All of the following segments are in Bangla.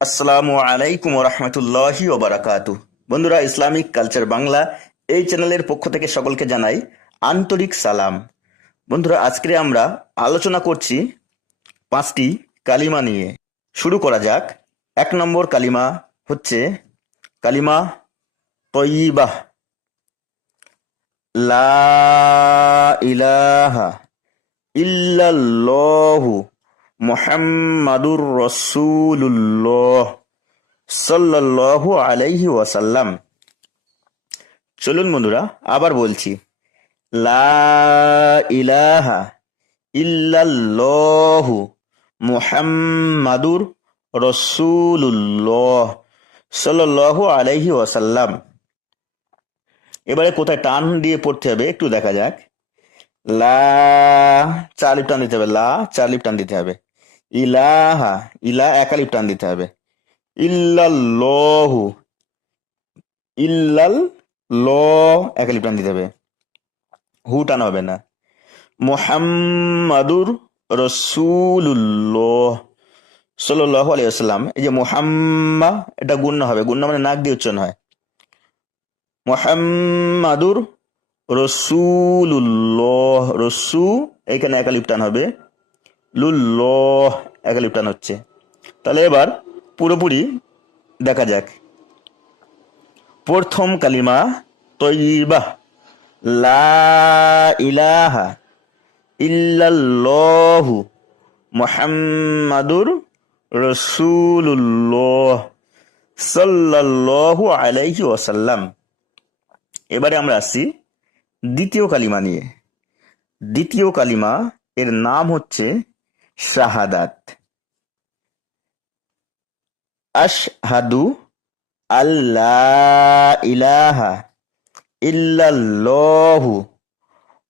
আসসালামু আলাইকুম রহমতুল্লাহি ওবারাকাতু। বন্ধুরা, ইসলামিক কালচার বাংলা এই চ্যানেলের পক্ষ থেকে সকলকে জানাই আন্তরিক সালাম। বন্ধুরা, আজকে আমরা আলোচনা করছি 5টি কালিমা নিয়ে। শুরু করা যাক। 1 নম্বর কালিমা হচ্ছে কালিমা তয়্যিবাহ। লা ইলাহা ইল্লাল্লাহু মুহাম্মাদুর রাসূলুল্লাহ সাল্লাল্লাহু আলাইহি ওয়াসাল্লাম। চলুন বন্ধুরা, আবার বলছি। লা ইলাহা ইল্লাল্লাহু মুহাম্মাদুর রাসূলুল্লাহ সাল্লাল্লাহু আলাইহি ওয়াসাল্লাম। এবারে কোথায় টান দিয়ে পড়তে হবে একটু দেখা যাক। লা, 4 লিপ টান দিতে হবে। লা 4 লিপ টান দিতে হবে। ইলাহা, ইলা 1 লিপ টান দিতে হবে। ইল্লাল্লাহু, ইল্লাল ল 1 লিপ টান দিতে হবে। হু টান হবে না। মুহাম্মাদুর রাসূলুল্লাহ সাল্লাল্লাহু আলাইহি ওয়াসাল্লাম। এই যে মুহাম্মা, এটা গুণনা হবে। গুণনা মানে নাক দিয়ে উচ্চারণ হয়। মুহাম্মাদুর রাসূলুল্লাহ, রসু এখানে 1 লিপ টান হবে। লুল্লাহ 1 লিপ টান হচ্ছে। তাহলে এবার পুরোপুরি দেখা যাক। প্রথম কালিমা তয়্যিবাহ। লা ইলাহা ইল্লাল্লাহু মুহাম্মাদুর রাসূলুল্লাহ সাল্লাল্লাহু আলাইহি ওয়াসাল্লাম। এবারে আমরা আসছি দ্বিতীয় কালিমা নিয়ে। দ্বিতীয় কালিমা এর নাম হচ্ছে শাহাদাত। আশহাদু আল্লা ইলাহা ইল্লাল্লাহু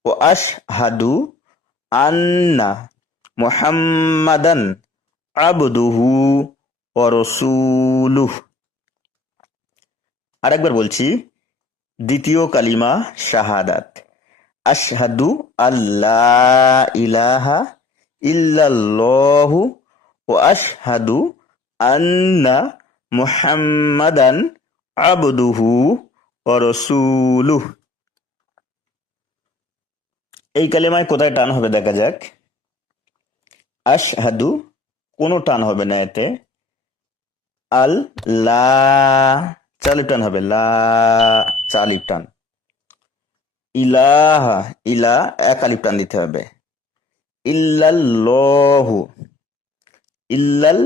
ওয়া আশহাদু আন্না মুহাম্মাদান আবদুহু ওয়া রাসূলুহু। আরেকবার বলছি। দ্বিতীয় কালিমা শাহাদাত। আশহাদু আল্লা ইলাহা ইল্লাল্লাহু ওয়া আশহাদু আন্না মুহাম্মাদান আবদুহু ওয়া রাসূলুহু। এই কালিমায় কোথায় টান হবে দেখা যাক। আশহাদু, কোনো টান হবে না এতে। আল লা 4 লিপ টান হবে। লা 4 লিপ টান। ইলাহা, ইলা 1 লিপ টান দিতে হবে। ইল্লাল্লাহু, ইল্লাল